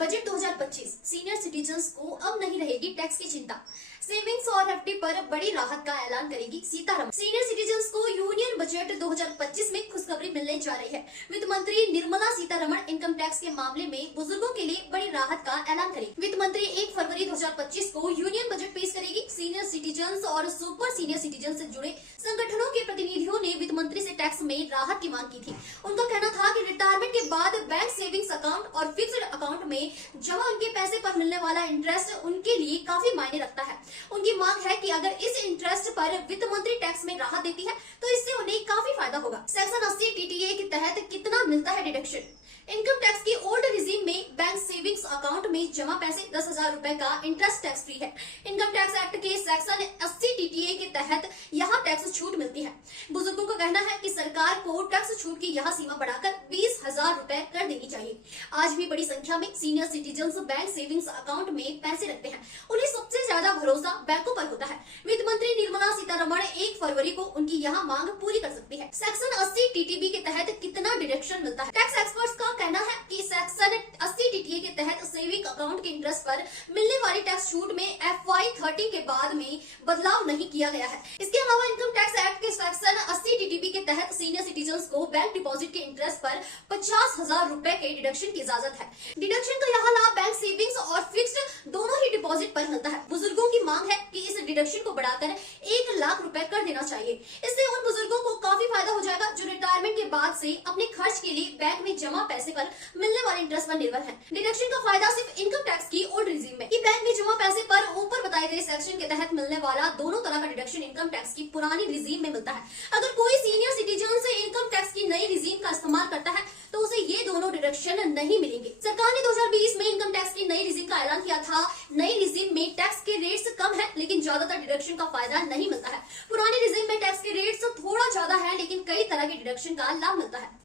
Budget 2025 senior citizens को अब नहीं रहेगी टैक्स की चिंता। सेविंग्स और एफडी पर बड़ी राहत का ऐलान करेगी सीतारमण। सीनियर सिटीजन्स को यूनियन बजट 2025 में खुशखबरी मिलने जा रही है। वित्त मंत्री निर्मला सीतारमण इनकम टैक्स के मामले में बुजुर्गों के लिए बड़ी राहत का ऐलान करेगी। वित्त मंत्री 1 फरवरी 2025 को यूनियन बजट पेश करेगी। सीनियर सिटीजन्स और सुपर सीनियर सिटीजन से जुड़े संगठनों के प्रतिनिधियों ने वित्त मंत्री से टैक्स में राहत की मांग की थी। उनका कहना था कि रिटायरमेंट के बाद बैंक सेविंग्स अकाउंट और फिक्स्ड अकाउंट में जमा उनके पैसे पर मिलने वाला इंटरेस्ट उनके लिए काफी मायने रखता है। उनकी मांग है कि अगर इस इंटरेस्ट पर वित्त मंत्री टैक्स में राहत देती है तो इससे उन्हें काफी फायदा होगा। सेक्शन 80 टीटीए के तहत कितना मिलता है डिडक्शन। इनकम टैक्स की ओल्ड रिजीम में बैंक सेविंग्स अकाउंट में जमा पैसे 10,000 रुपए का इंटरेस्ट टैक्स फ्री है। इनकम टैक्स एक्ट के सेक्शन 80 टीटीए के तहत यहाँ टैक्स छूट मिलती है। बुजुर्गों का कहना है कि सरकार को टैक्स छूट की यह सीमा बढ़ाकर 20,000 रुपए कर देनी चाहिए। आज भी बड़ी संख्या में senior citizens bank savings account में पैसे रखते हैं। उन्हें सबसे ज्यादा भरोसा बैंकों पर होता है। वित्त मंत्री निर्मला सीतारमण 1 फरवरी को उनकी यह मांग पूरी कर सकती है। सेक्शन 80 टीटीबी के तहत कितना डिडक्शन मिलता है। टैक्स एक्सपर्ट्स का कहना है कि सेक्शन 80 टीटीए के तहत सेविंग अकाउंट के इंटरेस्ट पर मिलने वाली टैक्स छूट में FY 30 के बाद में बदलाव नहीं किया गया है। इसके अलावा इनकम टैक्स एक्ट के सेक्शन 80 टीटीबी के तहत सीनियर सिटीजन्स को बैंक डिपॉजिट के इंटरेस्ट पर 50,000 रुपए के डिडक्शन की इजाजत है। डिडक्शन का यह लाभ बैंक सेविंग्स और फिक्स्ड दोनों ही डिपॉजिट पर मिलता है। बुजुर्गों की मांग है कि इस डिडक्शन को बढ़ाकर 1 लाख रुपए कर देना चाहिए। इससे उन बुजुर्गों को काफी फायदा हो जाएगा जो रिटायरमेंट के बाद से अपने खर्च के लिए बैंक में जमा पैसे पर मिलने वाले इंटरेस्ट पर निर्भर है। डिडक्शन का फायदा सिर्फ इनकम टैक्स की ओल्ड रिजीम में। बैंक में जमा पैसे पर ऊपर बताए गए सेक्शन के तहत मिलने वाला दोनों तरह का डिडक्शन इनकम टैक्स की पुरानी रिजीम में मिलता है। अगर कोई सीनियर सिटीजन से इनकम टैक्स की नई रिजीम का इस्तेमाल करता है तो उसे ये दोनों डिडक्शन नहीं मिलेंगे। सरकार ने 2020 में इनकम टैक्स की नई रिजीम का ऐलान किया था। नई रिजीम में टैक्स के रेट्स कम है लेकिन ज्यादातर डिडक्शन का फायदा नहीं मिलता है। पुरानी रिजीम में टैक्स के रेट्स थोड़ा ज्यादा है लेकिन कई तरह के डिडक्शन का लाभ मिलता है।